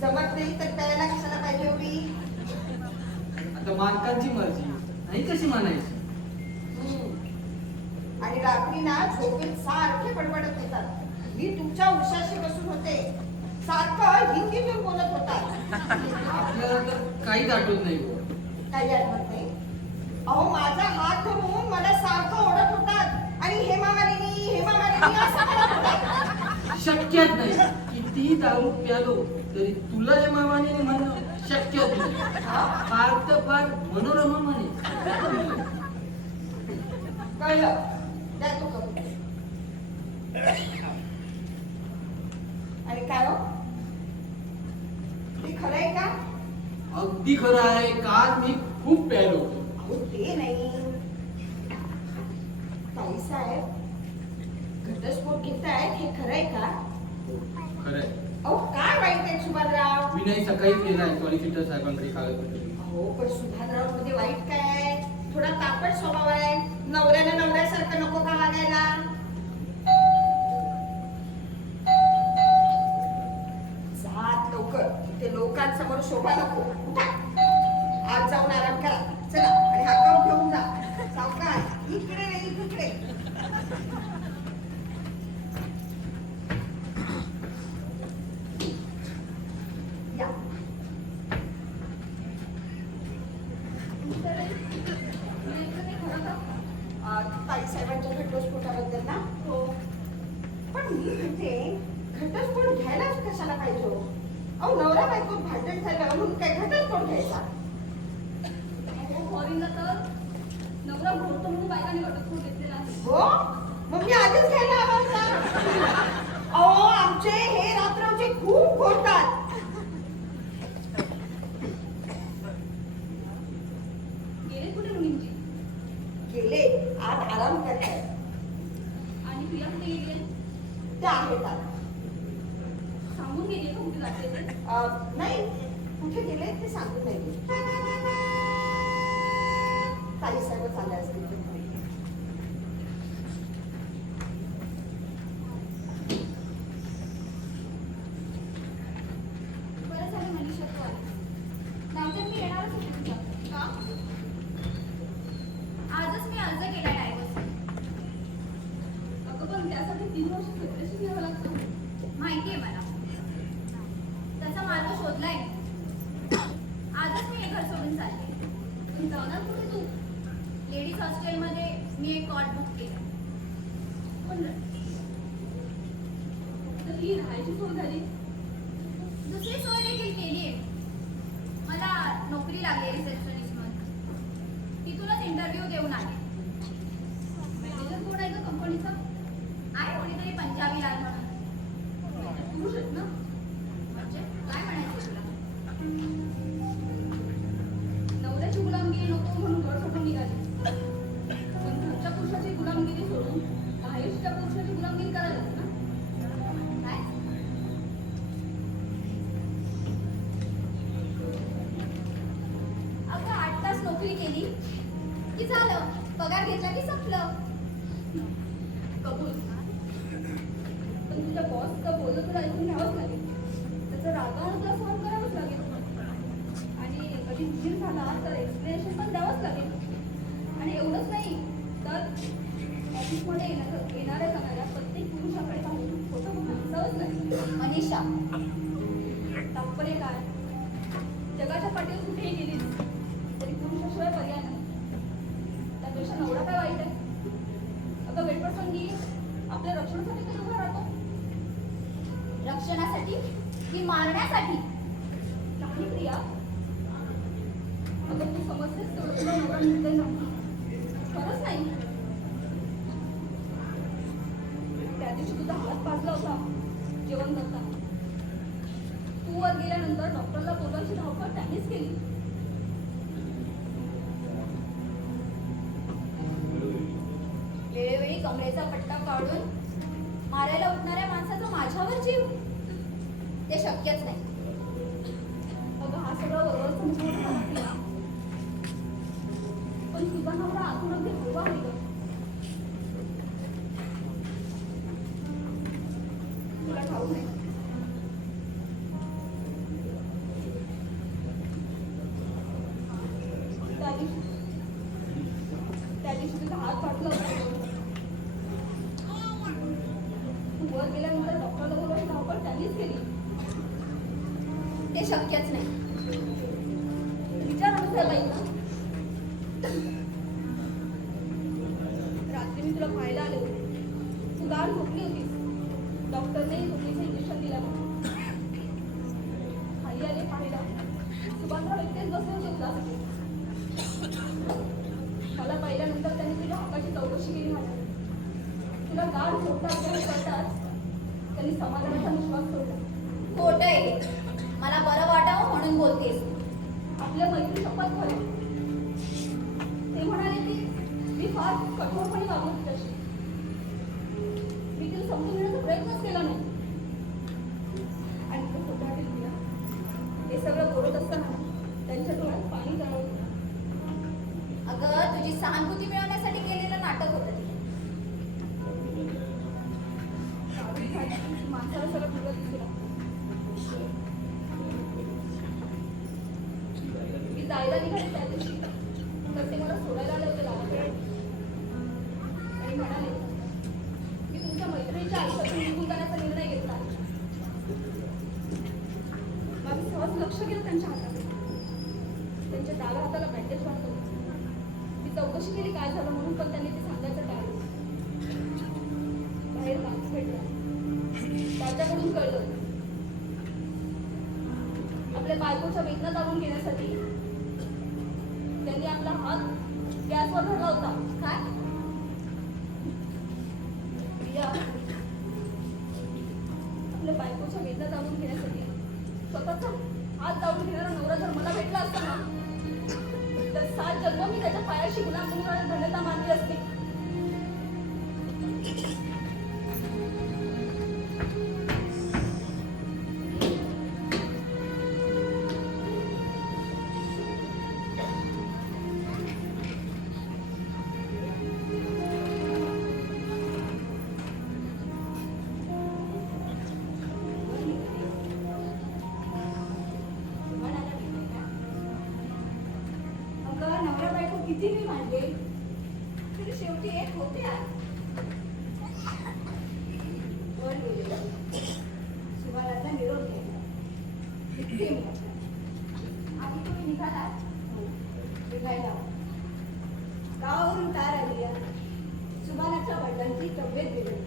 जमत नाही तर प्यायला कशाला पाहिजे एवढी? आता मालकांची मर्जी नाही कशी मानायची. आणि रात्री ना झोपेत सारखे बडबडत होतात. मी तुमच्या उशाशी बसून होते, सारखं हिंदीतून बोलत होता. आपल्याला तर काहीच आठवत नाही. काही आठवत नाही? अहो माझा हात धरून मला सारखं ओढत होतात आणि हेमा मालिनी असं म्हणत होतात. शक्यच नाही. किती दारू प्यालो तरी तुला हे मामाने म्हणणं शक्यच नाही. फार तर फार मनोरमा म्हणे. कळलं, द्या तू करून. आणि काय हो, ते खरं आहे का? अगदी खरं आहे. काल मी खूप प्यालो होतो. अहो ते नाही, ताई साहेब घटस्फोट घेतायत हे खरं आहे का? खरंय. अहो काय वाईट आहे सुभानराव? मी नाही सकाळी केलाय सॉलिसिटर साहेबांकडे कागदपत्र. अहो पण सुभानराव मध्ये वाईट काय आहे? थोडा तापट स्वभाव आहे. नवऱ्याने नवऱ्यासारखं नको का वागायला? जात लवकर, इथे लोकांसमोर शोभा नको. उठा, आज जाऊन आराम करा. चला आणि हा कप घेऊन जा. सावकाश, इकडे नाही इकडे. या. ताई साहेबांच्या घटस्फोटाबद्दल ना? हो. पण मी म्हणते घटस्फोट घ्यायलाच कशाला पाहिजे हो? अहो नवरा बायको भांडण झालं म्हणून काय घटस्फोट घ्यायचा? फॉरेनला तर नवरा घोरतो म्हणून बायकाने घटस्फोट घेतलेला आहे. हो, मग मी आधीच घ्यायला हवा होता. अहो आमचे हे रात्रवचे खूप घोरतात. गेले कुठे रुणींची? गेले, आज आराम करतायत. आणि प्रिया कुठे गेली आहे? ते आहेत आज. सांगून गेली आहे का कुठे जाते ते? नाही, कुठे गेले ते सांगून नाही गेले. ताई साहेब चालले असतील. बरं झालं मनीषा तू आली. नाहीतर मी येणारच होते तुझ्याकडे. का? आजच मी अर्ज केला डायव्हर्स. अगं पण त्यासाठी 3 वर्ष सेपरेशन घ्यावं लागतं. माहिती आहे मला. त्याचा मार्ग शोधलाय. आजच मी हे घर सोडून चालले. पण जाणार कुठे तू? लेडीज हॉस्टेलमध्ये मी एक कॉट बुक केला. पण तर ही राहायची सोय झाली. दुसरी सोय देखील केली आहे. मला नोकरी लागली रिसेप्शनिस्ट म्हणून. तिथूनच इंटरव्ह्यू देऊन आले. मॅनेजर कोण आहे का कंपनीचा? आहे कोणीतरी पंजाबी लाल म्हणून. पुरुष आहेत ना? म्हणजे काय म्हणायचं तुला? नवऱ्याची गुलामगिरी नको म्हणून घर सोडून निघाली. पण घरच्या पुरुषाची गुलामगिरी सोडून बाहेरच्या पुरुषाची गुलामगिरी करायलाच ना? काय? अगं 8 तास नोकरी केली की झालं, पगार घेतला की संपलं. कबूल. पण तुझ्या बॉसचं बोलणं तुला ऐकून घ्यावंच लागेल. त्याचं रागावून तुला सहन करावंच लागेल. आणि कधी उशीर झाला तर एक्सप्लेनेशन पण द्यावंच लागेल. आणि एवढंच नाही तर ऑफिसमध्ये येणाऱ्या जाणाऱ्या प्रत्येक पुरुषाकडे पाहून फोटो हसावंच लागेल. मनीषा, तात्पर्य काय? जगाच्या पाठीवर कुठेही गेलीस तरी पुरुषाशिवाय पर्याय नाही. त्यापेक्षा नवरा काय वाईट आहे? अगं वेळप्रसंगी आपल्या रक्षणासाठी तरी उभा राहतो. रक्षणासाठी की मारण्यासाठी? नाही प्रिया. अगं तू समजतेस तेवढं तुला नवरा मिळतंय ना? खरंच नाही. त्या दिवशी तुझा हात पाजला होता जेवण करताना. तू वर गेल्यानंतर डॉक्टरला बोलवायची धावपळ त्यांनीच केली. वेळोवेळी कमरेचा पट्टा काढून मारायला उठणाऱ्या माणसाचा माझ्यावर जीव, ते शक्यच नाही. अगं हा सगळं बरोबर समजून सांगितलं. पण तुझा नवरा आतून अगदी हळवा होईल. तुला ठाऊक नाही ते शक्यच नाही. विचार ना त्या बाईला. रात्री मी तुला पाहायला आले होते. तू गाढ झोपली होतीस. डॉक्टरने झोपीचं इंजेक्शन दिलं. खाली आले पाहायला. सुभाषराव एकटेच बसले होते उदास. मला पाहिल्यानंतर त्यांनी तुझ्या हक्काची चौकशी केली. माझ्या तुला गाढ झोपता वगैरे करताच त्यांनी समाधानाचा विश्वास सोडला. खोटं आहे. मला बरं वाटावं म्हणून बोलतेस. आपल्या मैत्री शपथ खरं. ते म्हणाले की मी फार कठोरपणे वागलो तुझ्याशी. मी तिला समजून घेण्याचा प्रयत्नच केला नाही. आणि ते खोटं आहे तुला. हे सगळं बोलत असताना त्यांच्या डोळ्यात पाणी जाणवलं. अगं तुझी सहानुभूती मिळवण्यासाठी केलेलं नाटक होतं ते. माणसाला सगळं बोलत दिसला. मी जायला निघाले त्या दिवशी तर ते मला सोडायला आले होते गावाकडे आणि म्हणाले मी तुमच्या मैत्रिणीच्या आयुष्यातून निघून जाण्याचा निर्णय घेतला. माझं सहज लक्ष गेलं त्यांच्या हाताकडे. त्यांच्या डाव्या हाताला बँडेज बांधलं. मी चौकशी केली काय झालं म्हणून, पण त्यांनी ते सांगायचं टाळलं. बाहेर माणूस भेटला. त्याच्याकडून कळलं आपल्या बायकोच्या वेदना जाणून घेण्यासाठी त्यांनी आपला हात गॅसवर धरला होता. काय प्रिया, आपल्या बायकोच्या वेदना जाणून घेण्यासाठी स्वतःचा हात जाऊन घेणारा नवरा जर मला भेटला असता ना तर 7 जन्म मी त्याच्या पायाशी गुलाम म्हणून धन्यता मानली असती. किती मी मांडले तरी शेवटी एक होते. वर गेलेलं शिवाला निरोप घ्यायला आधी तुम्ही निघाला. निघायला गावावरून तार आली. सुभानाच्या वडिलांची तब्येत बिघडली.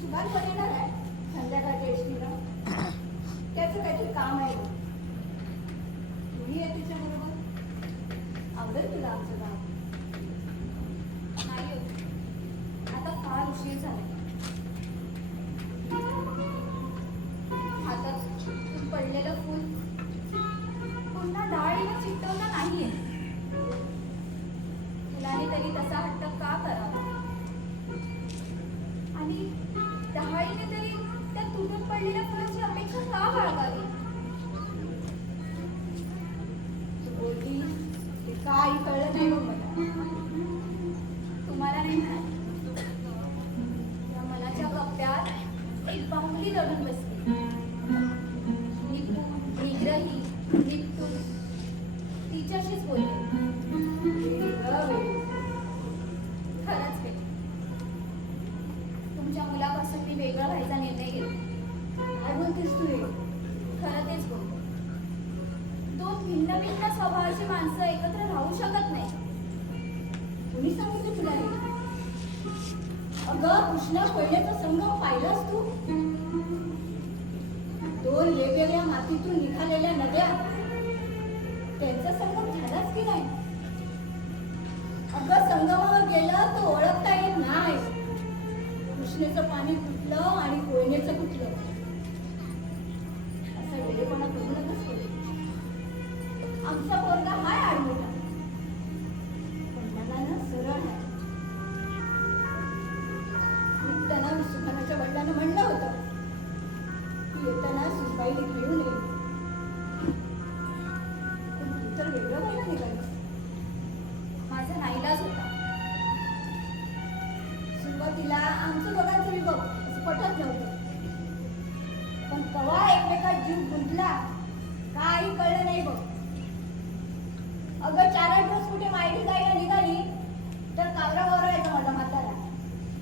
सुभान पण येणार आहे संध्याकाळच्या एसटीला. त्याचं काहीतरी काम आहे. तुम्ही आहे त्याच्याबरोबर. आवडेल तुला आमचं गाव. नाही आता फार उशीर झाला. हातात पडलेलं फुल पुन्हा डाळीला चिकटवलं नाहीये. मुलाने तरी तसा हट्ट का करावा आणि डहाळीने तरी त्या तुटून पडलेल्या फुलाची अपेक्षा का बाळगावी. बोलली काही कळलं नाही बघ मला. तुम्हाला नाही म्हणा. या मनाच्या कप्प्यात एक बाहुली दडून बसली. निपुण निग्रही निपुण तिच्याशीच बोलले. खरंच बेटी तुमच्या मुलापासून मी वेगळं व्हायचा निर्णय घेतला. अजून तेच तू खरं तेच बोलतो. दोन भिन्न भिन्न स्वभावाची माणसं एकत्र राहू शकत नाही. कुणी सांगितलं तुला हे? अगं कृष्णा पहिल्याचा संगम पाहिलास तू? 2 वेगवेगळ्या मातीतून निघालेल्या नद्या त्यांचा संगम झालाच की नाही? अगं संगमावर गेलं तर ओळखता येत नाही कृष्णेचं पाणी कुठलं आणि कोयनेचं कुठलं. असा वेगळेपणा करू नकोस. आमचा पोरगा हाय आडमोठा पण मनानं सरळ आहे. निघताना सुभानाच्या वडिलांना म्हणलं होतं की येताना सुनबाईला घेऊन ये. पण तू तर वेगळं व्हायला निघालीस. माझा नाईलाज होता. सुरुवातीला आमचं दोघांचं मी बघ असं पटत नव्हतं. पण कवा एकमेकात जीव गुंतला काही कळलं नाही बघ. अगं 4-8 दिवस कुठे माहिती जायला निघाली तर कावरा वावरायचा माझा म्हातारा.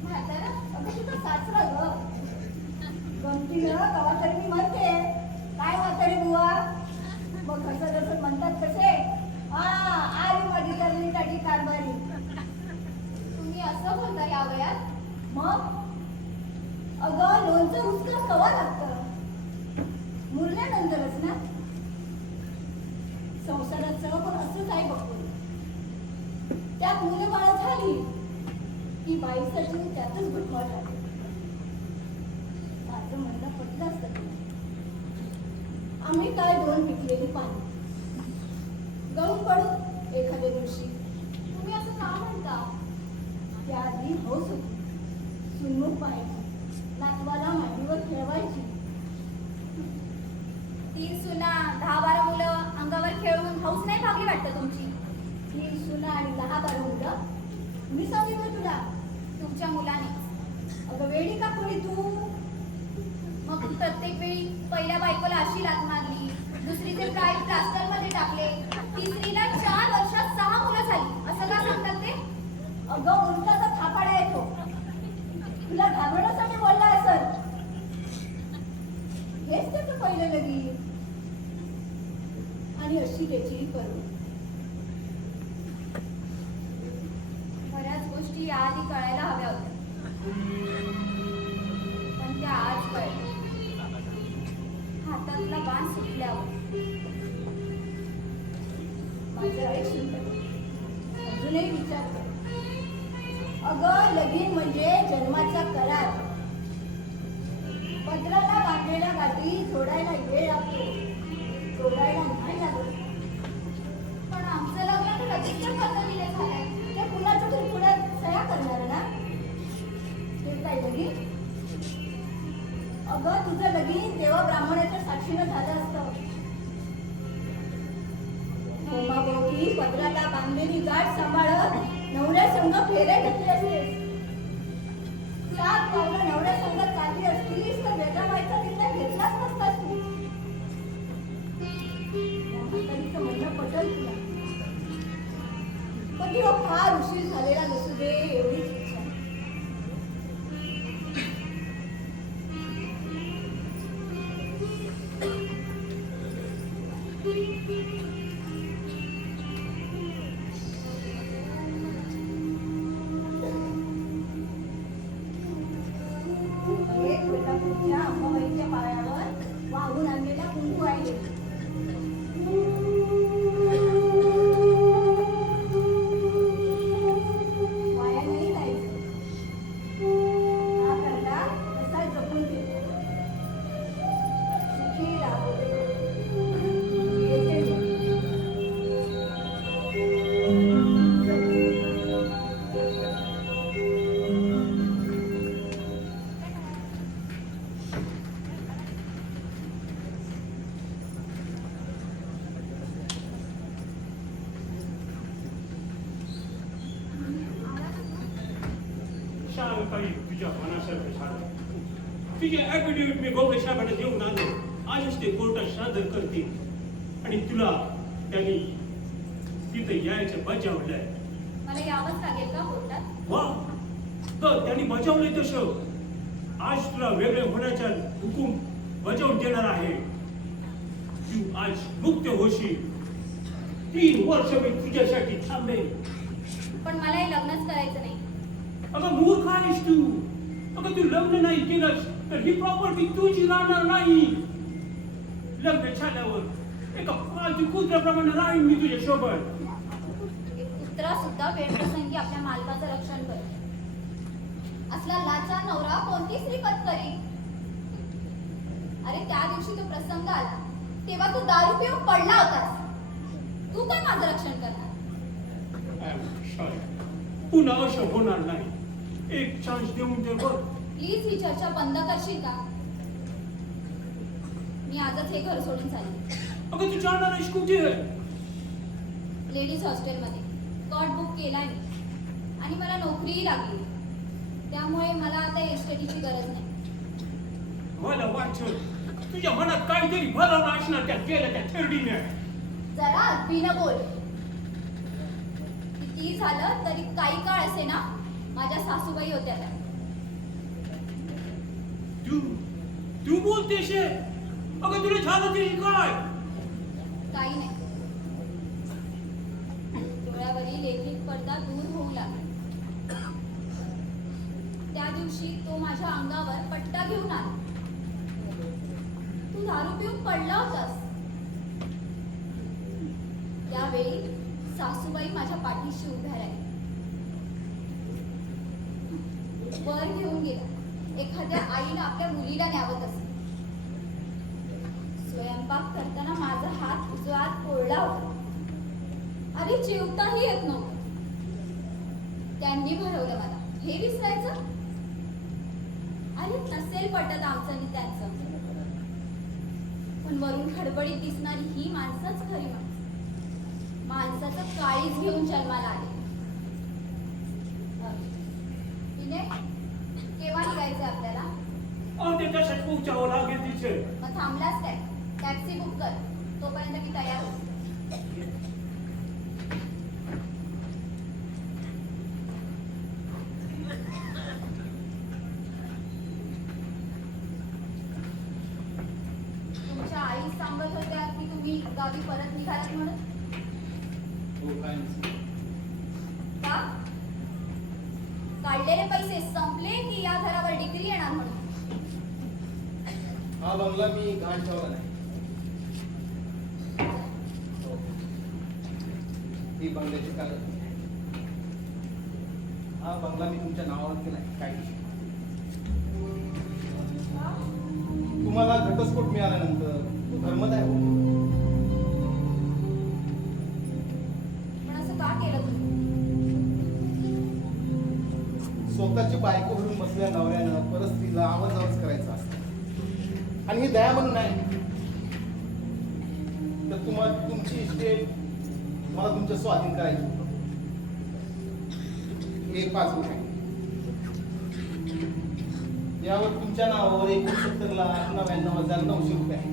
म्हातारा अगं तुझा सासरा ग. गमतीनं कवा तरी मी म्हणते काय म्हातारी बुवा. मग कसं म्हणतात कसे, आली माझी तरुणीसाठी कारभारी. तुम्ही असं बोलता या वयात? मग अगं लोणचं उचका कवा लागतं, मुरल्यानंतरच ना. संसाराचं पण असंच आहे बघून. त्यात मुलं बाळ झाली की बाईसाठी त्यातच गुटमट राहते. माझं म्हणणं पटलं असतं तुला. आम्ही काय दोन पिकलेली पाणी गळून पडू एखाद्या दिवशी. तुम्ही असं का म्हणता? त्याआधी हौस होती, सुनमुख पाहायची, नातवाला मांडीवर खेळवायची. 3 सुना 10-12 मुलं अंगावर खेळून हौस नाही भागली वाटतं तुमची? ही सुना आणि 10-12 मुलं मी सांगितलं तुला. तुमच्या मुलाने. अगं वेडी का कोणी तू. मग प्रत्येक वेळी पहिल्या बायकोला अशी लात मारली, दुसरीचे प्राईड प्लास्टर मध्ये टाकले, तिसरीला 4 वर्षात 6 मुलं झाली, असं का सांगतात ते? अगं उलटाचा थापाडा येतो. तुला घाबरण्यासाठी बोलला असेल. हेच त्याचं पहिलं लगीन आणि अशी त्याची करू. बऱ्याच गोष्टी याआधी कळायला हव्या होत्या, पण त्या आज कळल्या. हातातला बाण सुटल्यावर. माझं ऐक शिल्लक, अजूनही विचार कर. अगं लगीन म्हणजे जन्माचा करार. पत्राला बांधलेल्या गाठी जोडायला वेळ लागतो, जोडायला नाही लागत. पण आमचं लग्न तर रजिस्टर पद्धतीने झालंय. ते कुणाच्या तरी पुढे सह्या करणार ना. ते काय लगीन. अगं तुझं लगीन देवा ब्राह्मणाच्या साक्षीनं झालं असतं. होमाभोवती पत्राला बांधलेली गाठ सांभाळत नवऱ्या संघ फेऱ्या घेतले असते. 7 पावलं नवऱ्या संघ चालली असतीस तर वेगळा व्हायचा निर्णय घेतलाच नसतास तू. या म्हातारीचं म्हणणं पटेल तुला. कधी हो फार उशीर झालेला नसू दे एवढीच इच्छा. हे कोल्हापूरच्या अंबाबाईच्या पायावर वाहून आणलेला कुंकू आहे. वाया नाही जायचं. हा करता तसा जपून ठेव. सुखी राहो. येते मी. शाळेकाळी तुझ्या मनासारखं झालं. तुझे ऍफिडेव्हिट मी गौरव साहेबांना देऊन आलो. आजच ते कोर्टात सादर करतील आणि तुला त्यांनी तिथं यायचं बजावलंय. मला यावंच लागेल का कोर्टात? वा तर त्यांनी बजावलंय तसं. आज तुला वेगळे होण्याचा हुकूम बजावून देणार आहे. तू आज मुक्त होशील. 3 वर्ष मी तुझ्यासाठी थांबेन. पण मला हे लग्नच करायचं नाही. अगं मूर्ख आहेस तू. अगं तू लग्न नाही केलंस तर ही प्रॉपर्टी तुझी राहणार नाही. लग्न झाल्यावर एका पालतू कुत्र्याप्रमाणे राहीन मी तुझ्या सोबत. एक कुत्रा सुद्धा वेळप्रसंगी आपल्या मालकाचं रक्षण करेल. असला लाचार नवरा कोणती स्त्री पत्करी. अरे त्या दिवशी तो प्रसंग आला तेव्हा तू दारू पिऊन पडला होतास. तू काय माझं रक्षण करणार? पुन्हा असं होणार नाही. एक चान्स देऊन तर बघ. प्लीज ही चर्चा बंद करशील का? मी आजच हे घर सोडून चालले. अगं तू जाणार आहेस कुठे? लेडीज हॉस्टेलमध्ये कॉट बुक केलाय मी आणि मला नोकरीही लागली. त्यामुळे मला आता एस्टेटीची गरज नाही. मला वाटतं तुझ्या मनात काहीतरी भरवलं असणार त्या केलं त्या थेरडीने. जरा अगदीनं बोल. किती झालं तरी काही काळ असे ना माझ्या सासूबाई होत्या त्या. तू तू बोलतेस हे? अगं तुला छान होती काय? काही नाही. डोळ्यावरील एक एक पडदा दूर होऊ लागला. त्या दिवशी तो माझ्या अंगावर पट्टा घेऊन आला. तू दारू पिऊन पडला होतास. त्यावेळी सासूबाई माझ्या पाठीशी उभ्या राहिल्या. वर घेऊन गेला. एखाद्या आईला आपल्या मुलीला न्यावत असे. स्वयंपाक करताना माझा हात उजवात पोळला होता. अरे चिवताही येत नव्हतं. त्यांनी भरवलं मला. हे विसरायचं? अरे नसेल पटत आमचं आणि त्यांचं. पण वरून खडबडीत दिसणारी ही माणसंच खरी माणसं. माणसाचं काळीज घेऊन जन्माला आले. विनय, केव्हा निघायचं आपल्याला? अहो त्याच्या षटकूक जावं लागेल तिचे. मग थांबलाच काय? टॅक्सी बुक कर. तोपर्यंत मी तयार होते. तुमच्या आई सांगत होत्या की तुम्ही गावी परत निघालात म्हणून. हो काय नसेल. का? काढलेले पैसे संपले की या घरावर डिग्री येणार म्हणून? हा बंगला मी घाण ठेवला नाही. हो. ही बंगल्याची कागद. हा बंगला मी तुमच्या नावावर केलाय. काय तुम्हाला घटस्फोट मिळाल्यानंतर तो धर्मदाय होतो. पण असं का केलं तुम्ही? स्वतःची बायको भरून बसल्या नवऱ्यानं परत स्त्रीला आवाज करायचा असतं. आणि ही दया म्हणून आहे तर तुम्हाला तुमची इस्टेट मला तुमच्या स्वाधीन करायची होतं. हे पासबुक आहे. यावर तुमच्या नावावर 69,99,900 रुपये आहे.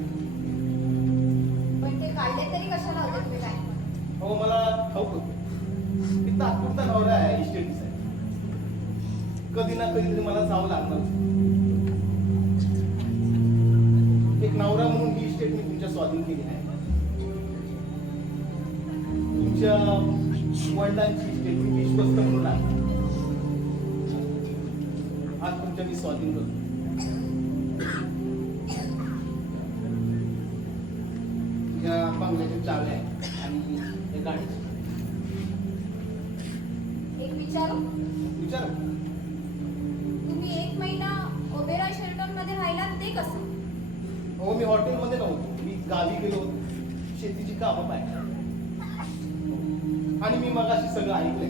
पण ते काढले तरी कशाला होते तुम्ही काय? हो मला ठाऊक होतं की तात्पुरता नवरा आहे इस्टेटीचा. कधी ना कधी तरी मला जावं लागणार होतं. एक नवरा म्हणून ही इस्टेट मी तुमच्या स्वाधीन केली आहे. तुमच्या वडिलांची इस्टेट मी विश्वस्त म्हणून आहे. आज तुमच्या मी स्वाधीन करतो. या बंगल्याच्या चाव्या आहेत आणि हे गाडीची. एक विचारू? विचारा. तुम्ही 1 महिना ओबेरॉय शेल्टन मध्ये राहिलात ते कसं? हो मी हॉटेलमध्ये नव्हतो. मी गावी गेलो होतो. शेतीची कामं पाहिजे आणि मी मगाशी सगळं ऐकलंय.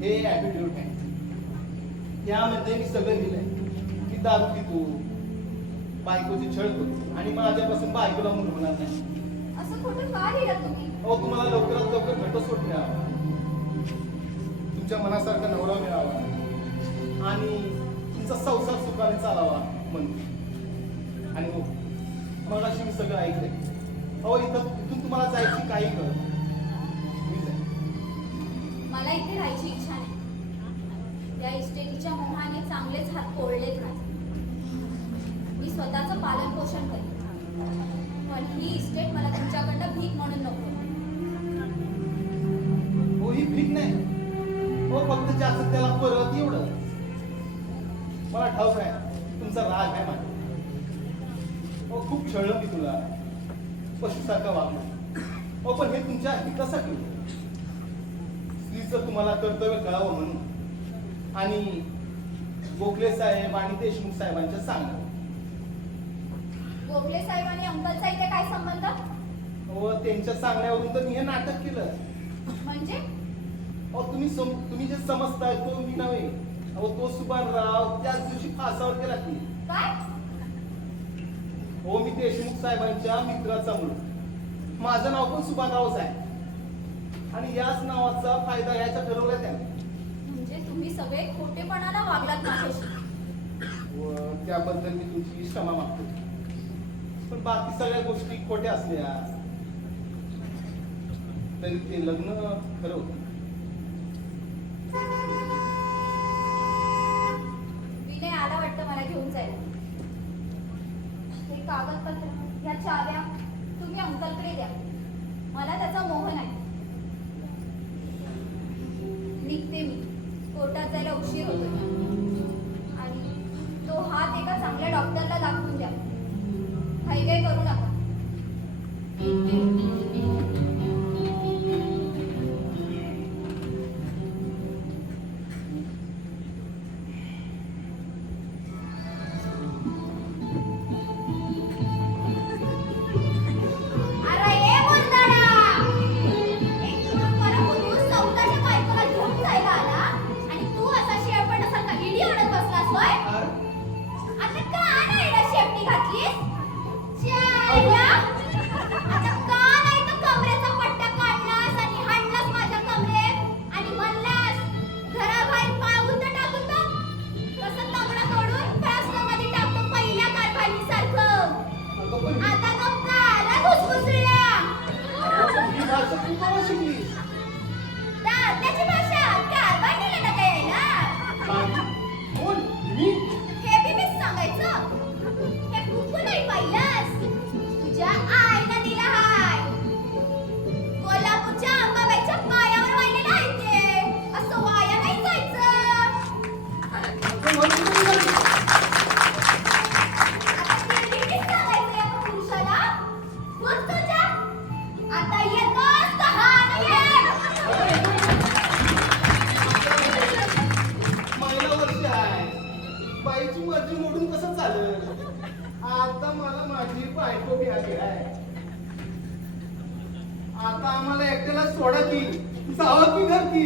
हे ऍटिट्यूड आहे. त्यामध्ये मी सगळं लिहिलंय की दारू पितो, बायकोची छळ करतो आणि माझ्यापासून बायकोला म्हणून होणार नाही. असं खोटं का लिहिलं तुम्ही? हो तुम्हाला लवकरात लवकर घटस्फोट मिळावा, तुमच्या मनासारखा नवरा मिळावा आणि तुमचा संसार सुखाने चालावा म्हणून. आणि हो मग अशी मी सगळं ऐकलंय. हो इथून तुम्हाला जायची काही गरज मी जाईन. मला इथे राहायची इच्छा नाही. त्या इस्टेटीच्या मोहाने चांगलेच हात पोळलेत माझे. मी स्वतःचं पालन पोषण करेन. पण ही इस्टेट मला तुमच्याकडनं भीक म्हणून नको. हो ही भीक नाही. हो फक्त ज्याचं त्याला परत एवढं. मला ठाऊक आहे तुमचा राग आहे माझा. हो खूप छळलं मी तुला, पशुसारखा वागलो. हो पण हे तुमच्या हितासाठी होतं. स्त्रीचं तुम्हाला कर्तव्य कळावं म्हणून आणि गोखले साहेब आणि देशमुख साहेबांच्या सांगण्यावर. गोखले साहेब आणि अंकलचा इथे काय संबंध? हो त्यांच्या सांगण्यावरून तर मी हे नाटक केलं. म्हणजे अहो तुम्ही जे समजताय तो मी नव्हे. अहो तो सुभानराव त्याच दिवशी फासावर गेला की. काय? हो मी देशमुख साहेबांच्या मित्राचा मुलगा. माझं नाव पण सुभानरावच आहे आणि याच नावाचा फायदा घ्यायचा ठरवलं त्याने. म्हणजे तुम्ही सगळे खोटेपणाला वागलात माझ्याशी. व त्याबद्दल मी तुमची क्षमा मागतो. पण बाकी सगळ्या गोष्टी खोट्या असल्या तरी ते लग्न खरं होतं. विनय आला वाटतं मला घेऊन जायला. कागदपत्र ह्या चाव्या तुम्ही अंकलकडे द्या. मला त्याचा मोह नाही. निघते मी. कोर्टात जायला उशीर होतो. आणि तो हात एका चांगल्या डॉक्टरला दाखवून द्या. घाईघाई करू नका. अरे ये मुर्दाडा! एक परंतु सौदाच्या बायकोला घेऊन जायला आला आणि तू असा शेळपटासारखा इडी ओढत बसलास होय? आता का नाही रे शेपटी घातलीस? चायला! आता का नाही तो कमरेचा पट्टा काढलास आणि हाणलास माझ्या कमरेत आणि म्हणलास घराबाहेर पाऊल तर टाकून बघ. कसं तगडा तोडून फ्रासमध्ये टाकतो पहिल्या कारभारीसारखं. अगं पण आता गप्पा आला घुसघुसल्या. ही भाषा तू केव्हा शिकलीस? त्याची भाषा कारभारीला नका यायला. कोण? मी? हे बी मीच सांगायचं. हे कुकू नाही पाहिलंस? तुझ्या आईनं दिला हाय. कोल्हापूरच्या अंबाबाईच्या पायावर वाहिलेलं आहे ते. असं वाया नाही जायचं. अगं मला कुठे निघाली? आता ते मीच सांगायचं या पुरुषाला. बोल तुझ्या. आता येतोस तर हा नाही येत. महिला वर्ष आहे. बाईची मर्जी मोडून कसं चालेल? आता मला माझी बायको मिळाली आहे. आता आम्हाला एकट्याला सोडा की जावं की घर की